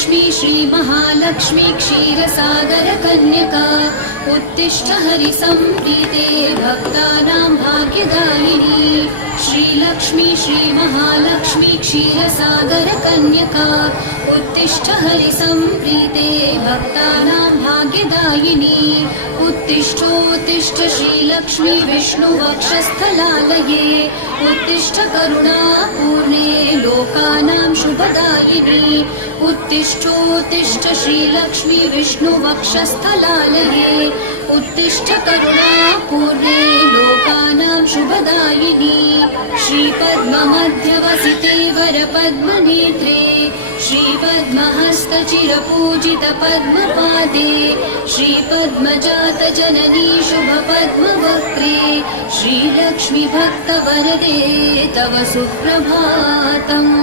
श्रीलक्ष्मी श्रीमहालक्ष्मी क्षीरसागरकन्यका उत्तिष्ठ हरिसम्प्रीते भक्तानां भाग्यदायिनी श्रीलक्ष्मी श्रीमहालक्ष्मी क्षीरसागरकन्यका उत्तिष्ठ हरिसम्प्रीते भक्तानां भाग्यदायिनी उत्तिष्ठोत्तिष्ठ श्रीलक्ष्मी विष्णुवक्षस्थलालये उत्तिष्ठ करुणापूर्णे लोकानां शुभदायिनी उत्तिष्ठोत्तिष्ठ श्रीलक्ष्मी विष्णुवक्षस्थलालये उत्तिष्ठ करुणापूर्णे लोकानां शुभदायिनी श्रीपद्ममध्यवसिते वरपद्मनेत्रे श्रीपद्महस्तचिरपूजितपद्मपादे श्रीपद्मजातजननी शुभपद्मवक्त्रे श्रीलक्ष्मी भक्तवरदे तव सुप्रभातम्।